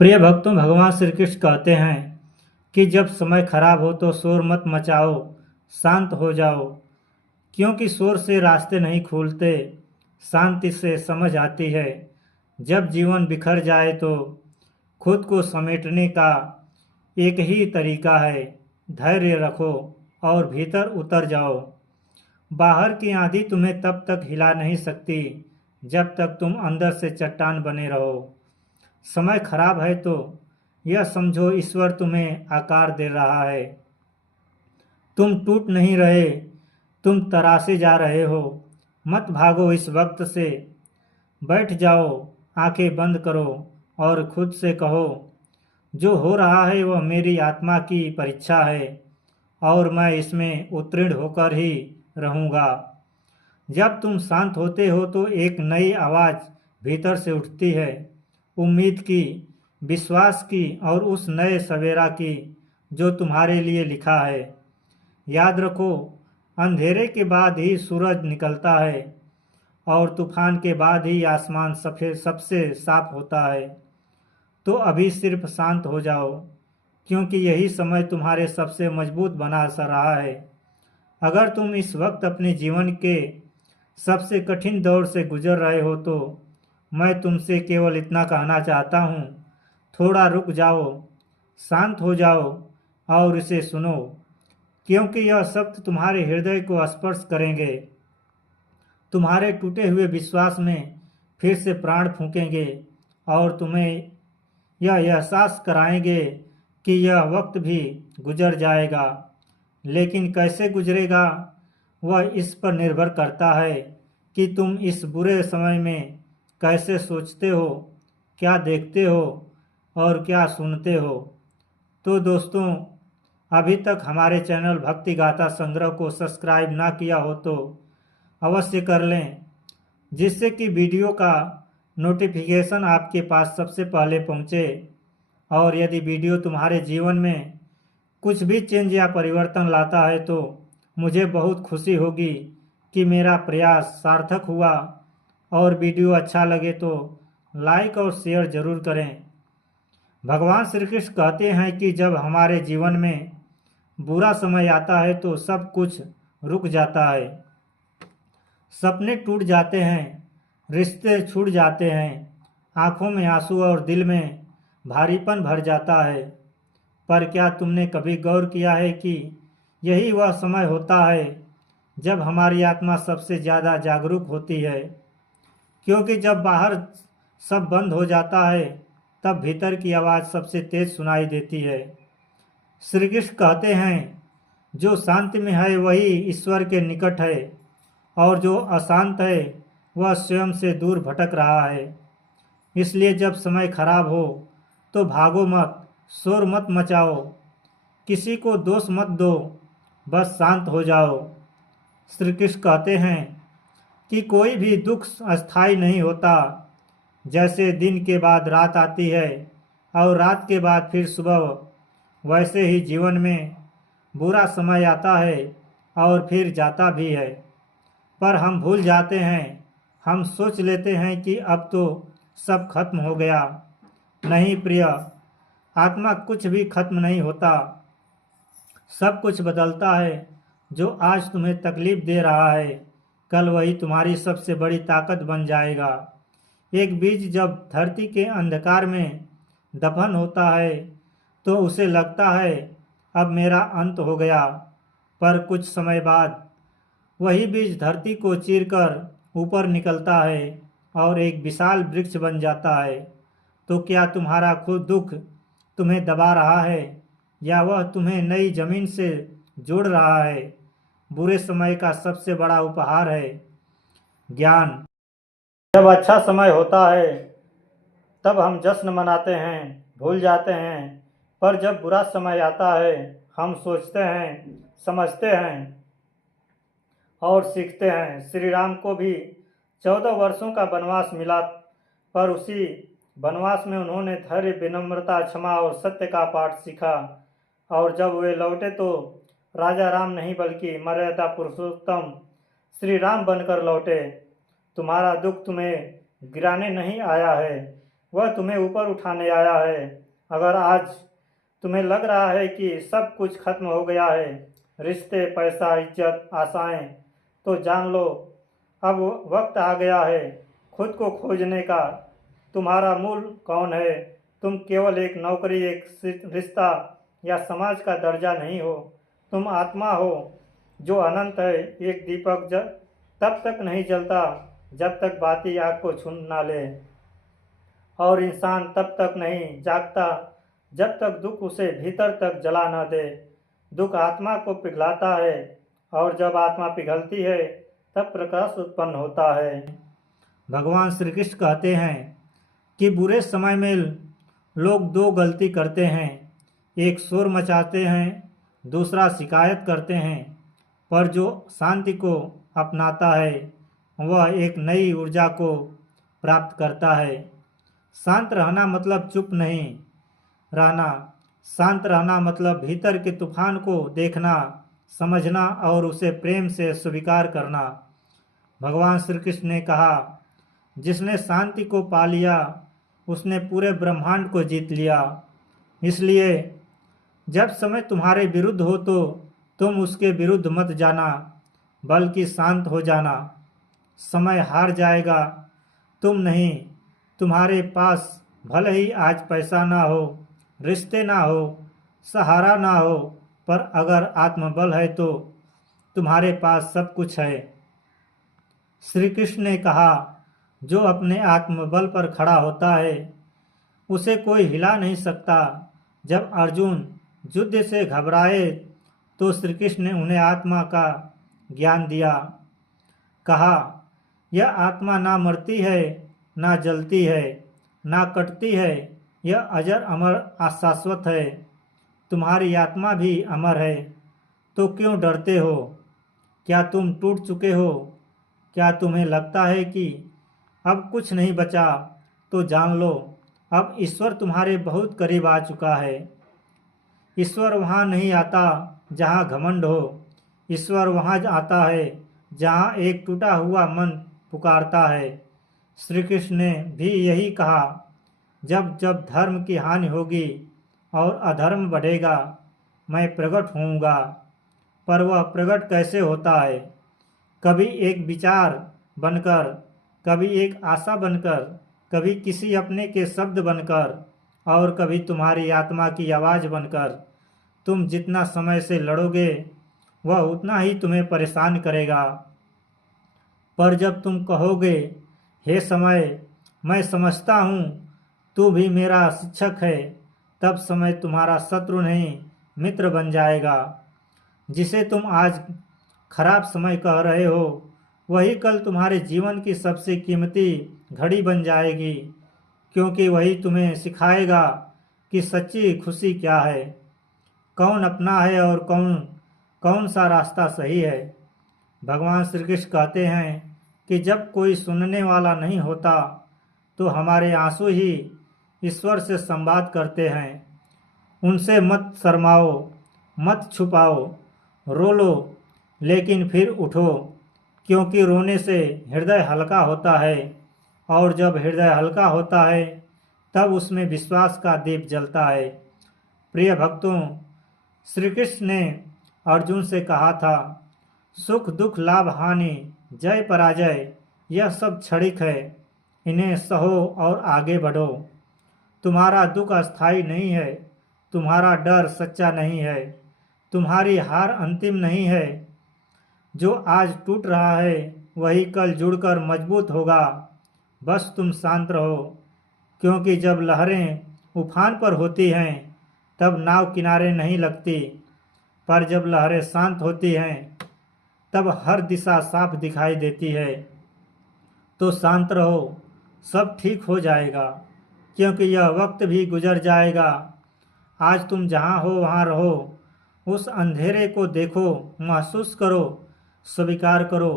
प्रिय भक्तों, भगवान श्री कृष्ण कहते हैं कि जब समय खराब हो तो शोर मत मचाओ, शांत हो जाओ। क्योंकि शोर से रास्ते नहीं खुलते, शांति से समझ आती है। जब जीवन बिखर जाए तो खुद को समेटने का एक ही तरीका है, धैर्य रखो और भीतर उतर जाओ। बाहर की आंधी तुम्हें तब तक हिला नहीं सकती जब तक तुम अंदर से चट्टान बने रहो। समय खराब है तो यह समझो ईश्वर तुम्हें आकार दे रहा है। तुम टूट नहीं रहे, तुम तरासे जा रहे हो। मत भागो इस वक्त से, बैठ जाओ, आंखें बंद करो और खुद से कहो, जो हो रहा है वह मेरी आत्मा की परीक्षा है और मैं इसमें उत्तीर्ण होकर ही रहूँगा। जब तुम शांत होते हो तो एक नई आवाज़ भीतर से उठती है, उम्मीद की, विश्वास की और उस नए सवेरा की जो तुम्हारे लिए लिखा है। याद रखो, अंधेरे के बाद ही सूरज निकलता है और तूफान के बाद ही आसमान सफेद सबसे साफ होता है। तो अभी सिर्फ शांत हो जाओ, क्योंकि यही समय तुम्हारे सबसे मजबूत बना सा रहा है। अगर तुम इस वक्त अपने जीवन के सबसे कठिन दौर से गुजर रहे हो तो मैं तुमसे केवल इतना कहना चाहता हूँ, थोड़ा रुक जाओ, शांत हो जाओ और इसे सुनो, क्योंकि यह शब्द तुम्हारे हृदय को स्पर्श करेंगे, तुम्हारे टूटे हुए विश्वास में फिर से प्राण फूंकेंगे और तुम्हें यह एहसास कराएंगे कि यह वक्त भी गुजर जाएगा, लेकिन कैसे गुजरेगा वह इस पर निर्भर करता है कि तुम इस बुरे समय में कैसे सोचते हो, क्या देखते हो और क्या सुनते हो। तो दोस्तों, अभी तक हमारे चैनल भक्ति गाथा संग्रह को सब्सक्राइब ना किया हो तो अवश्य कर लें, जिससे कि वीडियो का नोटिफिकेशन आपके पास सबसे पहले पहुंचे। और यदि वीडियो तुम्हारे जीवन में कुछ भी चेंज या परिवर्तन लाता है तो मुझे बहुत खुशी होगी कि मेरा प्रयास सार्थक हुआ। और वीडियो अच्छा लगे तो लाइक और शेयर जरूर करें। भगवान श्री कृष्ण कहते हैं कि जब हमारे जीवन में बुरा समय आता है तो सब कुछ रुक जाता है, सपने टूट जाते हैं, रिश्ते छूट जाते हैं, आंखों में आंसू और दिल में भारीपन भर जाता है। पर क्या तुमने कभी गौर किया है कि यही वह समय होता है जब हमारी आत्मा सबसे ज़्यादा जागरूक होती है? क्योंकि जब बाहर सब बंद हो जाता है तब भीतर की आवाज़ सबसे तेज सुनाई देती है। श्री कृष्ण कहते हैं, जो शांति में है वही ईश्वर के निकट है और जो अशांत है वह स्वयं से दूर भटक रहा है। इसलिए जब समय खराब हो तो भागो मत, शोर मत मचाओ, किसी को दोष मत दो, बस शांत हो जाओ। श्री कृष्ण कहते हैं कि कोई भी दुख अस्थायी नहीं होता। जैसे दिन के बाद रात आती है और रात के बाद फिर सुबह, वैसे ही जीवन में बुरा समय आता है और फिर जाता भी है। पर हम भूल जाते हैं, हम सोच लेते हैं कि अब तो सब खत्म हो गया। नहीं प्रिय, आत्मा कुछ भी खत्म नहीं होता। सब कुछ बदलता है। जो आज तुम्हें तकलीफ दे रहा है कल वही तुम्हारी सबसे बड़ी ताकत बन जाएगा। एक बीज जब धरती के अंधकार में दफन होता है तो उसे लगता है अब मेरा अंत हो गया, पर कुछ समय बाद वही बीज धरती को चीरकर ऊपर निकलता है और एक विशाल वृक्ष बन जाता है। तो क्या तुम्हारा खुद दुख तुम्हें दबा रहा है या वह तुम्हें नई जमीन से जोड़ रहा है? बुरे समय का सबसे बड़ा उपहार है ज्ञान। जब अच्छा समय होता है तब हम जश्न मनाते हैं, भूल जाते हैं, पर जब बुरा समय आता है हम सोचते हैं, समझते हैं और सीखते हैं। श्री राम को भी 14 वर्षों का वनवास मिला, पर उसी वनवास में उन्होंने धैर्य, विनम्रता, क्षमा और सत्य का पाठ सीखा। और जब वे लौटे तो राजा राम नहीं बल्कि मर्यादा पुरुषोत्तम श्री राम बनकर लौटे। तुम्हारा दुख तुम्हें गिराने नहीं आया है, वह तुम्हें ऊपर उठाने आया है। अगर आज तुम्हें लग रहा है कि सब कुछ खत्म हो गया है, रिश्ते, पैसा, इज्जत, आशाएं, तो जान लो अब वक्त आ गया है खुद को खोजने का। तुम्हारा मूल कौन है? तुम केवल एक नौकरी, एक रिश्ता या समाज का दर्जा नहीं हो। तुम आत्मा हो जो अनंत है। एक दीपक तब तक नहीं जलता जब तक बाती आग को छू ना ले, और इंसान तब तक नहीं जागता जब तक दुख उसे भीतर तक जला न दे। दुख आत्मा को पिघलाता है, और जब आत्मा पिघलती है तब प्रकाश उत्पन्न होता है। भगवान श्री कृष्ण कहते हैं कि बुरे समय में लोग दो गलती करते हैं, एक शोर मचाते हैं, दूसरा शिकायत करते हैं। पर जो शांति को अपनाता है वह एक नई ऊर्जा को प्राप्त करता है। शांत रहना मतलब चुप नहीं रहना। शांत रहना मतलब भीतर के तूफान को देखना, समझना और उसे प्रेम से स्वीकार करना। भगवान श्री कृष्ण ने कहा, जिसने शांति को पा लिया उसने पूरे ब्रह्मांड को जीत लिया। इसलिए जब समय तुम्हारे विरुद्ध हो तो तुम उसके विरुद्ध मत जाना, बल्कि शांत हो जाना। समय हार जाएगा, तुम नहीं। तुम्हारे पास भले ही आज पैसा ना हो, रिश्ते ना हो, सहारा ना हो, पर अगर आत्मबल है तो तुम्हारे पास सब कुछ है। श्री कृष्ण ने कहा, जो अपने आत्मबल पर खड़ा होता है उसे कोई हिला नहीं सकता। जब अर्जुन युद्ध से घबराए तो श्री कृष्ण ने उन्हें आत्मा का ज्ञान दिया। कहा, यह आत्मा ना मरती है, ना जलती है, ना कटती है, यह अजर अमर शाश्वत है। तुम्हारी आत्मा भी अमर है, तो क्यों डरते हो? क्या तुम टूट चुके हो? क्या तुम्हें लगता है कि अब कुछ नहीं बचा? तो जान लो, अब ईश्वर तुम्हारे बहुत करीब आ चुका है। ईश्वर वहाँ नहीं आता जहाँ घमंड हो। ईश्वर वहाँ आता है जहाँ एक टूटा हुआ मन पुकारता है। श्री कृष्ण ने भी यही कहा, जब जब धर्म की हानि होगी और अधर्म बढ़ेगा मैं प्रकट होऊंगा। पर वह प्रकट कैसे होता है? कभी एक विचार बनकर, कभी एक आशा बनकर, कभी किसी अपने के शब्द बनकर, और कभी तुम्हारी आत्मा की आवाज़ बनकर। तुम जितना समय से लड़ोगे वह उतना ही तुम्हें परेशान करेगा। पर जब तुम कहोगे, हे समय, मैं समझता हूँ तू भी मेरा शिक्षक है, तब समय तुम्हारा शत्रु नहीं मित्र बन जाएगा। जिसे तुम आज खराब समय कह रहे हो वही कल तुम्हारे जीवन की सबसे कीमती घड़ी बन जाएगी, क्योंकि वही तुम्हें सिखाएगा कि सच्ची खुशी क्या है, कौन अपना है और कौन कौन सा रास्ता सही है। भगवान श्री कृष्ण कहते हैं कि जब कोई सुनने वाला नहीं होता तो हमारे आंसू ही ईश्वर से संवाद करते हैं। उनसे मत शर्माओ, मत छुपाओ, रो लो, लेकिन फिर उठो, क्योंकि रोने से हृदय हल्का होता है, और जब हृदय हल्का होता है तब उसमें विश्वास का दीप जलता है। प्रिय भक्तों, श्री कृष्ण ने अर्जुन से कहा था, सुख दुख लाभ हानि जय पराजय यह सब क्षणिक है, इन्हें सहो और आगे बढ़ो। तुम्हारा दुख अस्थायी नहीं है, तुम्हारा डर सच्चा नहीं है, तुम्हारी हार अंतिम नहीं है। जो आज टूट रहा है वही कल जुड़कर मजबूत होगा। बस तुम शांत रहो, क्योंकि जब लहरें उफान पर होती हैं तब नाव किनारे नहीं लगती, पर जब लहरें शांत होती हैं तब हर दिशा साफ दिखाई देती है। तो शांत रहो, सब ठीक हो जाएगा, क्योंकि यह वक्त भी गुजर जाएगा। आज तुम जहाँ हो वहाँ रहो, उस अंधेरे को देखो, महसूस करो, स्वीकार करो,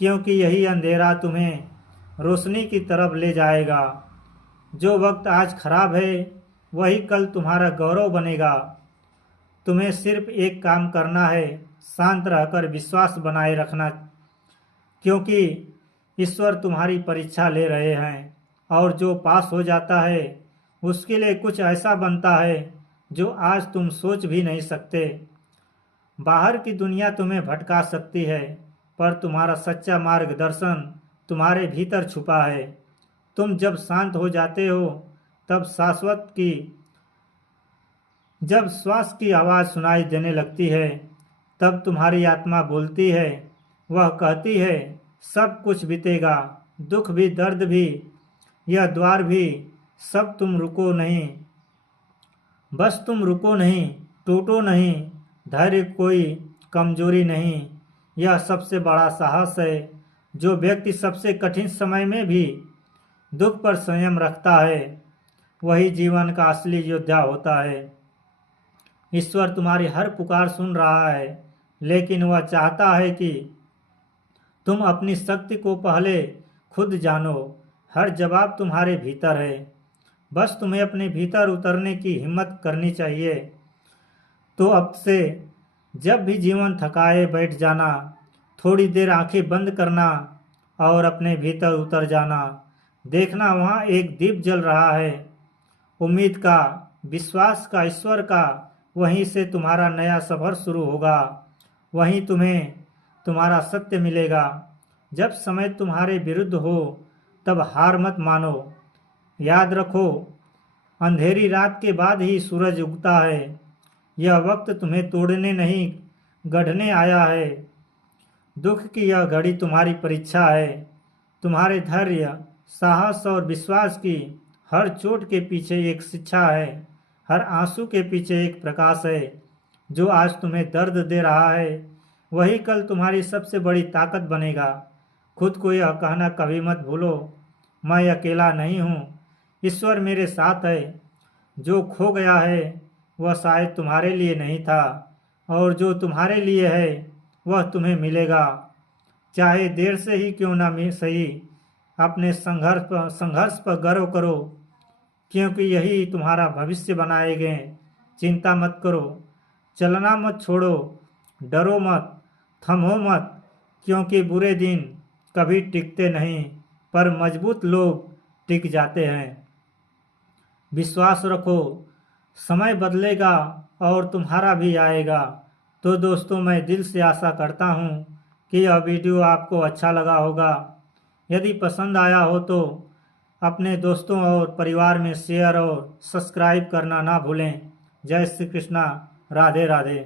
क्योंकि यही अंधेरा तुम्हें रोशनी की तरफ ले जाएगा। जो वक्त आज खराब है वही कल तुम्हारा गौरव बनेगा। तुम्हें सिर्फ एक काम करना है, शांत रहकर विश्वास बनाए रखना, क्योंकि ईश्वर तुम्हारी परीक्षा ले रहे हैं और जो पास हो जाता है उसके लिए कुछ ऐसा बनता है जो आज तुम सोच भी नहीं सकते। बाहर की दुनिया तुम्हें भटका सकती है, पर तुम्हारा सच्चा मार्गदर्शन तुम्हारे भीतर छुपा है। तुम जब शांत हो जाते हो तब शाश्वत की जब श्वास की आवाज़ सुनाई देने लगती है, तब तुम्हारी आत्मा बोलती है। वह कहती है सब कुछ बीतेगा, दुख भी, दर्द भी, यह द्वार भी, सब तुम रुको नहीं, बस तुम रुको नहीं, टूटो नहीं। धैर्य कोई कमजोरी नहीं, यह सबसे बड़ा साहस है। जो व्यक्ति सबसे कठिन समय में भी दुख पर संयम रखता है वही जीवन का असली योद्धा होता है। ईश्वर तुम्हारी हर पुकार सुन रहा है, लेकिन वह चाहता है कि तुम अपनी शक्ति को पहले खुद जानो। हर जवाब तुम्हारे भीतर है, बस तुम्हें अपने भीतर उतरने की हिम्मत करनी चाहिए। तो अब से जब भी जीवन थकाए बैठ जाना, थोड़ी देर आंखें बंद करना और अपने भीतर उतर जाना। देखना वहाँ एक दीप जल रहा है, उम्मीद का, विश्वास का, ईश्वर का। वहीं से तुम्हारा नया सफ़र शुरू होगा, वहीं तुम्हें तुम्हारा सत्य मिलेगा। जब समय तुम्हारे विरुद्ध हो तब हार मत मानो। याद रखो, अंधेरी रात के बाद ही सूरज उगता है। यह वक्त तुम्हें तोड़ने नहीं, गढ़ने आया है। दुख की यह घड़ी तुम्हारी परीक्षा है। तुम्हारे धैर्य, साहस और विश्वास की हर चोट के पीछे एक शिक्षा है। हर आंसू के पीछे एक प्रकाश है। जो आज तुम्हें दर्द दे रहा है वही कल तुम्हारी सबसे बड़ी ताकत बनेगा। खुद को यह कहना कभी मत भूलो, मैं अकेला नहीं हूँ, ईश्वर मेरे साथ है। जो खो गया है वह शायद तुम्हारे लिए नहीं था, और जो तुम्हारे लिए है वह तुम्हें मिलेगा। चाहे देर से ही क्यों ना सही, अपने संघर्ष पर गर्व करो, क्योंकि यही तुम्हारा भविष्य बनाएंगे। चिंता मत करो, चलना मत छोड़ो, डरो मत, थमो मत, क्योंकि बुरे दिन कभी टिकते नहीं, पर मजबूत लोग टिक जाते हैं। विश्वास रखो, समय बदलेगा और तुम्हारा भी आएगा। तो दोस्तों, मैं दिल से आशा करता हूँ कि यह वीडियो आपको अच्छा लगा होगा। यदि पसंद आया हो तो अपने दोस्तों और परिवार में शेयर और सब्सक्राइब करना ना भूलें। जय श्री कृष्णा, राधे राधे।